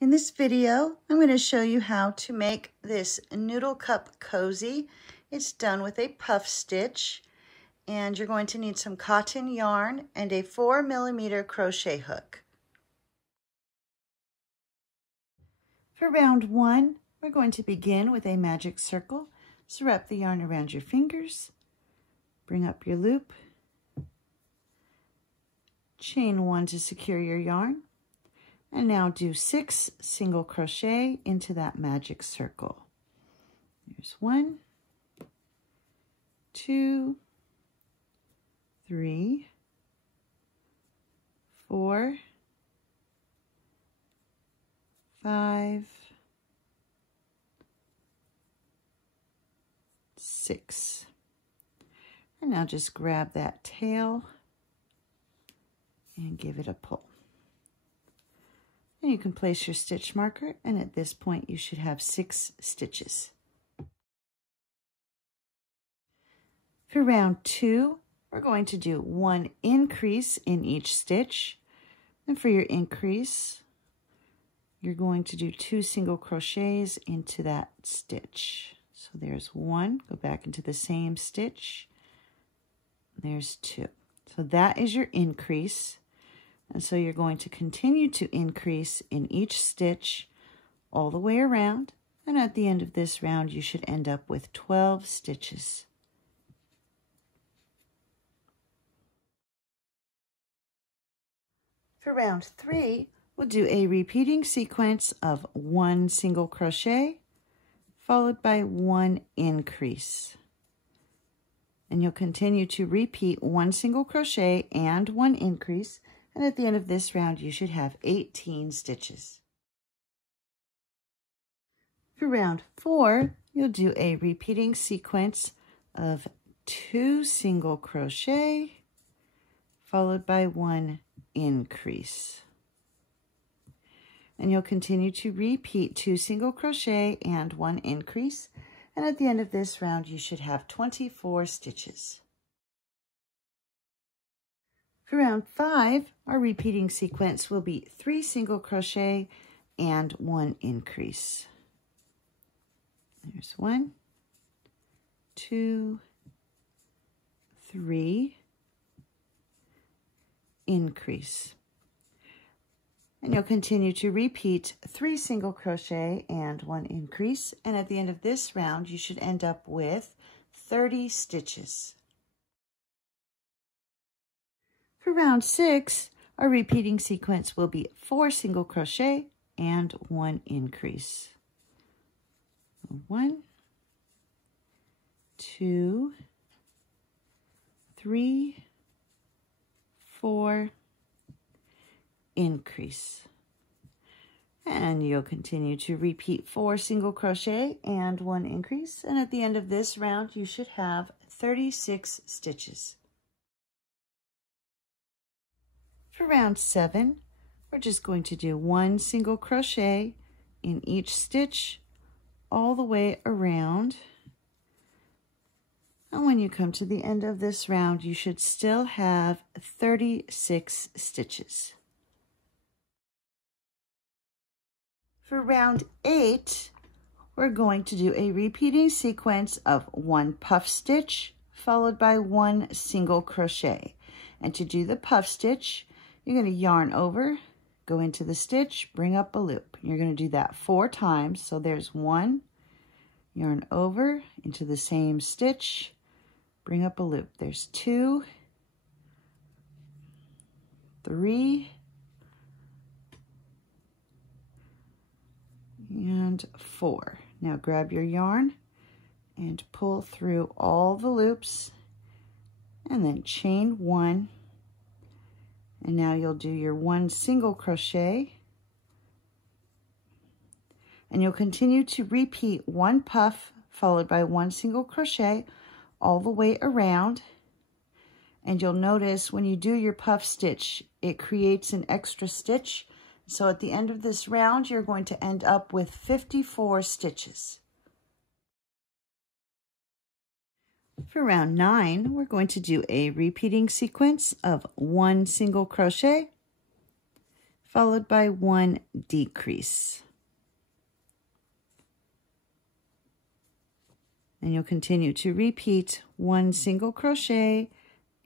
In this video, I'm going to show you how to make this noodle cup cozy. It's done with a puff stitch, and you're going to need some cotton yarn and a 4mm crochet hook. For round 1, we're going to begin with a magic circle. So wrap the yarn around your fingers, bring up your loop, chain 1 to secure your yarn, and now do 6 single crochet into that magic circle. There's 1, 2, 3, 4, 5, 6. And now just grab that tail and give it a pull. And you can place your stitch marker, and at this point you should have 6 stitches. For round 2, we're going to do 1 increase in each stitch. And for your increase, you're going to do 2 single crochets into that stitch. So there's 1, go back into the same stitch. There's 2. So that is your increase. And so you're going to continue to increase in each stitch all the way around. And at the end of this round, you should end up with 12 stitches. For round 3, we'll do a repeating sequence of 1 single crochet followed by 1 increase. And you'll continue to repeat 1 single crochet and 1 increase. And at the end of this round, you should have 18 stitches. For round 4, you'll do a repeating sequence of 2 single crochet followed by 1 increase. And you'll continue to repeat 2 single crochet and 1 increase. And at the end of this round, you should have 24 stitches. For round 5, our repeating sequence will be 3 single crochet and 1 increase. There's 1, 2, 3, increase. And you'll continue to repeat 3 single crochet and 1 increase. And at the end of this round, you should end up with 30 stitches. For round 6, our repeating sequence will be 4 single crochet and 1 increase. 1, 2, 3, 4, increase. And you'll continue to repeat 4 single crochet and 1 increase. And at the end of this round, you should have 36 stitches. For round 7, we're just going to do 1 single crochet in each stitch all the way around. And when you come to the end of this round, you should still have 36 stitches. For round 8, we're going to do a repeating sequence of 1 puff stitch followed by 1 single crochet. And to do the puff stitch, you're going to yarn over, go into the stitch, bring up a loop. You're going to do that 4 times. So there's 1, yarn over into the same stitch, bring up a loop. There's 2, 3, and 4. Now grab your yarn and pull through all the loops and then chain 1. And now you'll do your 1 single crochet, and you'll continue to repeat 1 puff followed by 1 single crochet all the way around. And you'll notice when you do your puff stitch, it creates an extra stitch. So at the end of this round, you're going to end up with 54 stitches. For round 9, we're going to do a repeating sequence of 1 single crochet followed by 1 decrease. And you'll continue to repeat 1 single crochet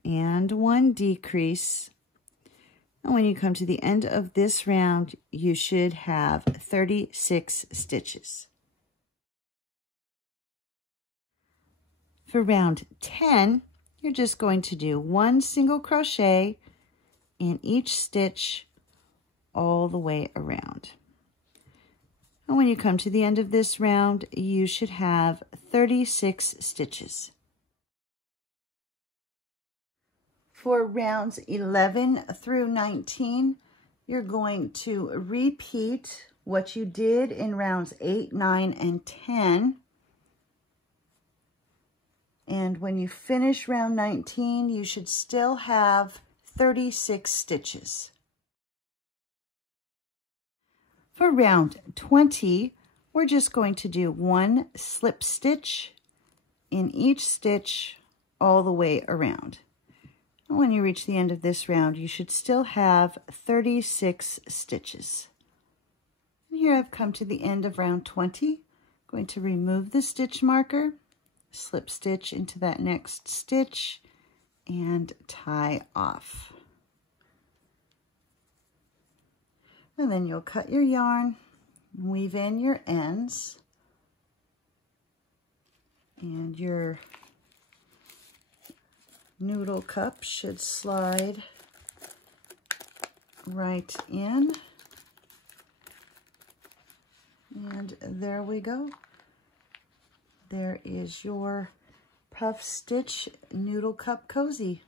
and 1 decrease. And when you come to the end of this round, you should have 36 stitches. For round 10, you're just going to do 1 single crochet in each stitch all the way around. And when you come to the end of this round, you should have 36 stitches. For rounds 11 through 19, you're going to repeat what you did in rounds 8, 9, and 10. And when you finish round 19, you should still have 36 stitches. For round 20, we're just going to do 1 slip stitch in each stitch all the way around. And when you reach the end of this round, you should still have 36 stitches. And here I've come to the end of round 20. I'm going to remove the stitch marker, slip stitch into that next stitch, and tie off. And then you'll cut your yarn, weave in your ends, and your noodle cup should slide right in. And there we go. There is your puff stitch noodle cup cozy.